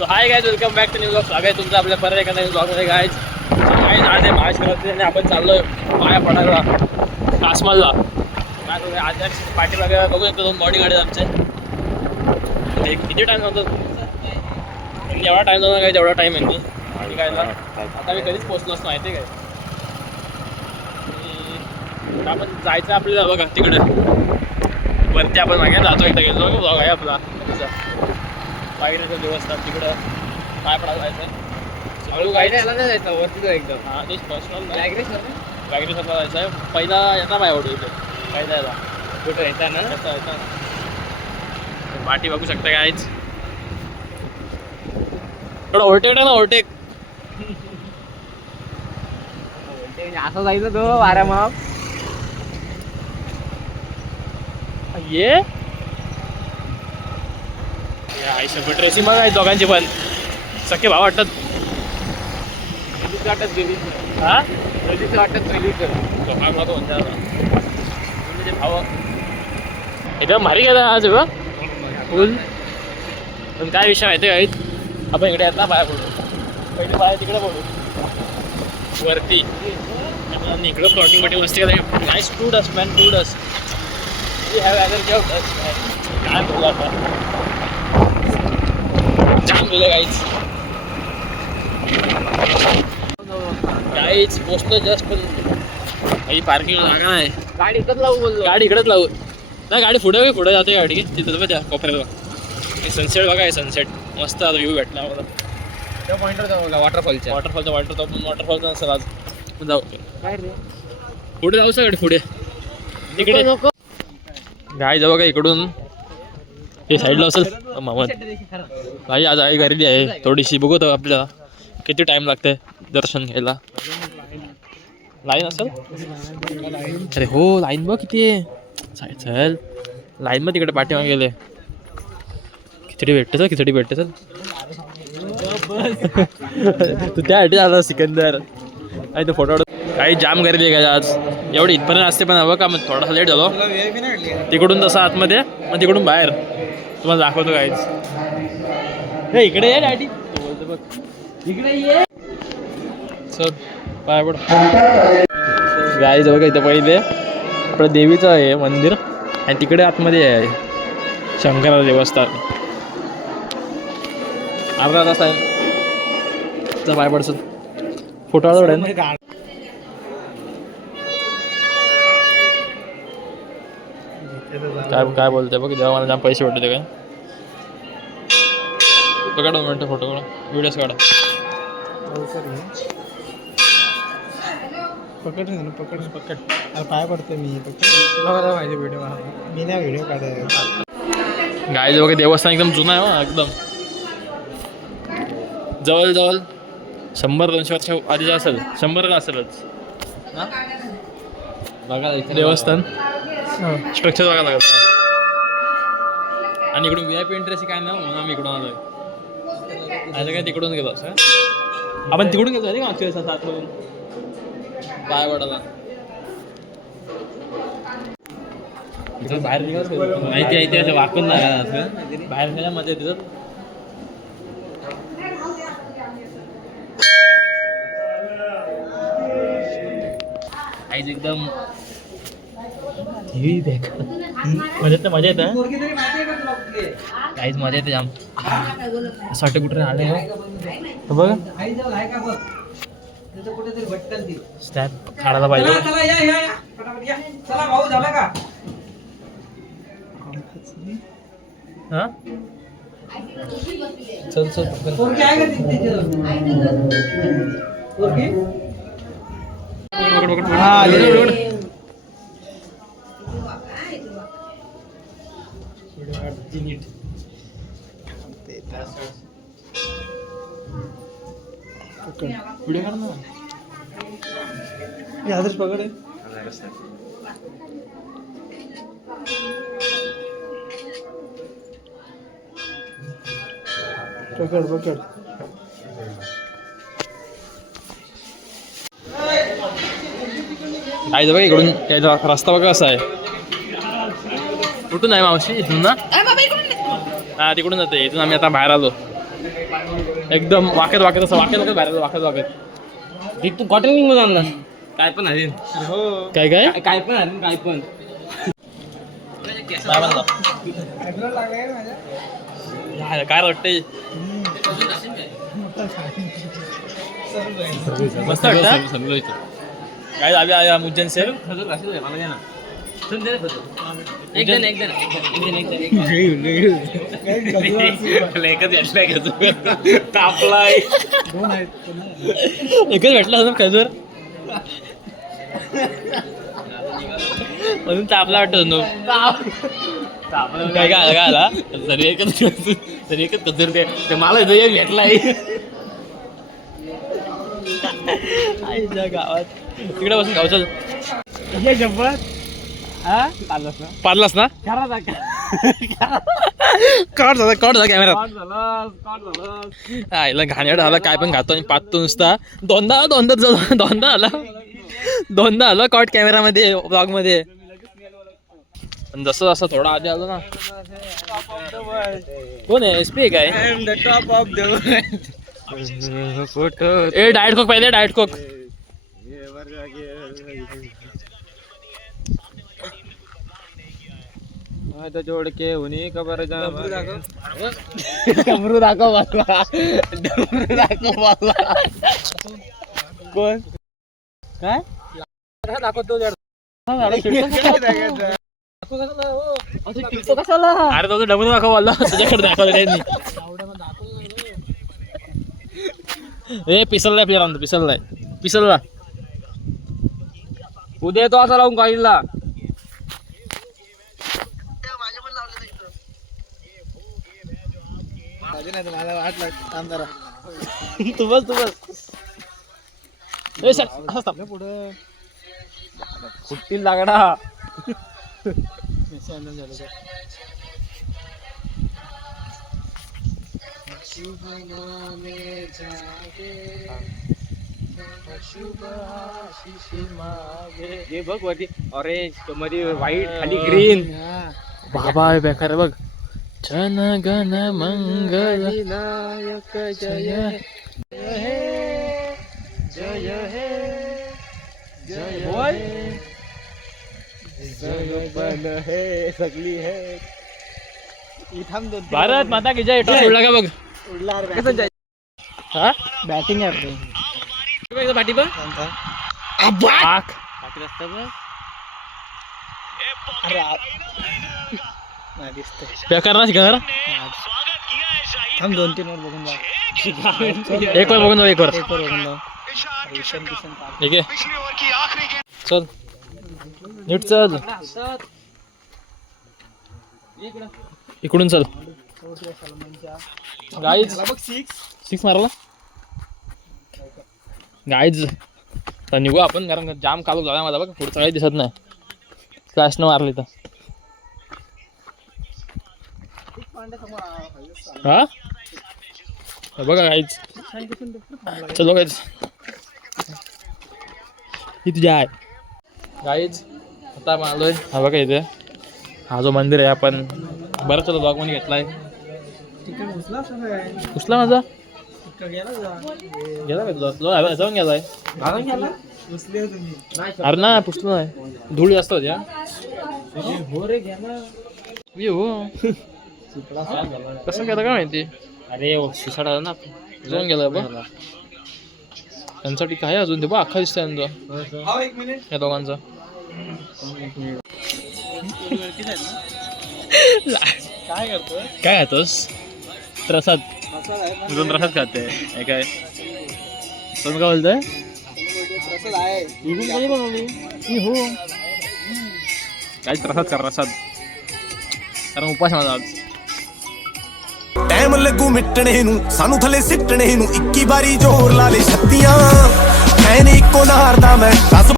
So hi guys, welcome back to new blog. स्वागत आहे तुमचं आपल्या परत एका नवीन ब्लॉगमध्ये गाइस. आज आहे महाशिवरात्री आणि आपण चाललोय पाया पडायला कासमालला. काय करू आज पाठी वगैरे बघू शकतो. 2 बॉडी गाडी आमचे. किती टाइम होतो? एवढा टाइम जाणार काय? जेवढा टाइम आहे आणि काय ना आता मी कधीच पोहोचलो असतो माहिती आहे काय. आपण जायचं आपल्याला बघा तिकडे वरती. आपण मागे जातो एकदा गेलो ब्लॉग आहे आपला पायरीचं देवस्थान तिकडं पाय पडायला जायचं आहे. गाडी यायला नाही जायचं वरती जाऊ एकदम. हां तेच पर्सनल वॅगरेसरला जायचं आहे. पहिला येता पाय ओढू इथे काय जायला कुठं येतं ना. येता पाठी बघू शकता कायच. थोडं ओव्हरटेक ना ओव्हरटेक. असं जायचं तो वाऱ्या माप ये आयुष्य ड्रेसिंग मग आहे दोघांची पण सख्खे भाव वाटतात. वाटत गेली हां वाटत गेली तर म्हणजे भाव एकदम भारी गेला आज बघ फुल. पण काय विषय माहिती आहे आपण इकडे येत ना पाया पडू. पहिले पाया तिकडे पडू वरती इकडं फ्लॉटिंग मध्ये मस्ती करायला. Nice to dust man to dust. You have energy of dust man. काय बोलला आता जाम गेलं काहीच काहीच पोचलो जस्ट. पण काही पार्किंग जागा नाही. गाडी इकडच लावू बोललो. गाडी इकडेच लावू नाही. गाडी पुढे जाते गाडी तिथं बघ त्या कोपऱ्यात सनसेट बघा आहे. सनसेट मस्त आता व्ह्यू भेटला मला. त्या पॉईंटवर जाऊ बघा वॉटरफॉलच्या. वॉटरफॉलचा नसेल आज जाऊ काय रे पुढे जाऊ सगळे पुढे तिकडे नको गाय जाऊ का इकडून हे साईडला असेल मामा. गाई आज आई गर्दी आहे थोडीशी. बघू आपल्याला किती टाइम लागते दर्शन घ्यायला. लाईन असेल अरे हो लाईन बघ किती आहे. चल लाईन मग तिकडे पाठीमागे गेले. खिचडी भेटते चल खिचडी भेटते चल. तू त्यासाठी आला सिकंदर आणि तो फोटो काही जाम गर्दी आहे का आज. एवढी इथपर्यंत असते पण हवं का मग थोडासा लेट झालो. तिकडून तसं आतमध्ये मग तिकडून बाहेर तुम्हाला दाखवतो काहीच. हे इकडे ये डॅडी बोलतो बघ इकडे ये. चल पाय पड गाई जवळ इथं पहिले आपलं देवीचं आहे मंदिर आणि तिकडे आतमध्ये आहे शंकराचं देवस्थान. अर्धा तास आहे पाय पडचं फोटो आवड आहे. काय काय बोलते बघ जेव्हा मला जाम पैसे भेटते काय. काढा 2 मिनटं फोटो काढा व्हिडिओज काढा. पकड पाय पडतो मी. तुला पाहिजे व्हिडिओ मी नाही व्हिडिओ काढायला. गाय जवळ देवस्थान एकदम जुना आहे हो एकदम. जवळजवळ 100-200 वर्ष आधीच असेल. 100 असेलच बघा देवस्थान स्ट्रक्चर बघा लागत. आणि इकडून VIP एंट्री काय ना म्हणून आम्ही इकडून आलोय. आता काय तिकडून गेलो असं आपण तिकडून गेलो का मागच्या वेळेस आतमधून पाय पडायला. बाहेर निघाल माहिती आहे ते वाकून लागला बाहेर गेल्या मजा येते. आईज एकदम मजा येते काहीच मजा येते जाम. असं वाटतं कुठे आले बघ स्टॅप काढायला पाहिजे. हां चल चल व्हिडिओ काढ ना. आदर्श पकड पकड काय बघा इकडून त्याचा रस्ता बघा कसा आहे. कुठून आहे मावशी? इथून ना? हा तिकडून जाते. इथून आम्ही आता बाहेर आलो. एकदम वाक्यात वाक्यात असं वाक्यात बाहेर वाक्यात वाक्यात तू कॉटन मध्ये आणला काय पण हरीन काय काय काय पण हरीन काय पण काय वाटतंय मस्त वाटतं काय आम्ही मुज्जन से तापलाय एकच भेटला होता खजूर म्हणून तापला वाटत काय काय आला तरी एकच खजूर ते मला एक भेटलाय आईच्या गावात तिकडे बसून गाव चल हे जब्बर हा पाडलास ना काढ झाला कॅमेरा आईला घाणेरडा झाला काय पण खातो आणि पाहतो नुसता दोनदा आला कॉट कॅमेरामध्ये ब्लॉग मध्ये जसं थोडा आधी आलो ना कोण आहे एसपी काय टॉप ऑफ द फोटो ए डाएट कोक पाहिजे डाएट कोक जोड के उन्हीं खबर डमरू दाखव कोण काय दाखवतो अरे तो डबल दाखव आला तुझ्याकडे दाखवलं त्यांनी ए पिसललाय प्लेअर पिसलला उद्या तो असा लावून काढला तू बस ए सर पुढं फुटतील लागडा हे बघ वरती ऑरेंज मध्ये व्हाईट खाली ग्रीन बाबा बेकार बघ जन गण मंगल नायक जय हे जय हे बोल पण हे सगळी हे भारत माता की जय टॉस उडला का बघ कसं जाय हा बॅटिंग आहे पाठी बघ पाक पाठी असतं बघ बेकार ना शिकणार थांब 2-3 वर बघून जा एक वर बघून जाऊ एक वर बघून जा ठीक आहे चल नीट चल इकडून चल गाईज 6 मारला गाईज तर निघू आपण कारण जाम कालू झाला माझा बघ पुढचं काही दिसत नाही फ्लॅशनं मारली तर हा बघा गाईज चलो गाईज ही तुझी आहे गाईज आता आपण आलोय हा बघा इथे हा जो मंदिर आहे आपण बरं चलो ब्लॉग मध्ये घेतलाय पुसला माझा गेला का तुला जाऊन गेलाय अरे ना पुसलं नाही धूळ जास्त होती हो कसं केलं काय माहिती अरे शिसाडा ना जाऊन गेलाय बघ त्यांच्यासाठी काय अजून ते बघ अख्खा दिसतंय त्यांचा या दोघांचा काय करतो काय खातोस प्रसाद दोन प्रसाद खाते हे काय तुम्ही काय बोलताय हो काहीच प्रसाद कर प्रसाद कारण उपास माझा आज ਟਾਈਮ ਲੱਗੂ ਮਿਟਣੇ ਨੂੰ ਸਾਨੂੰ ਥੱਲੇ ਸਿੱਟਣੇ ਨੂੰ 21 ਵਾਰੀ ਜ਼ੋਰ ਲਾ ਲੈ ਛੱਤੀਆਂ ਐਨ ਇੱਕੋ ਨਾਰ ਦਾ ਮੈਂ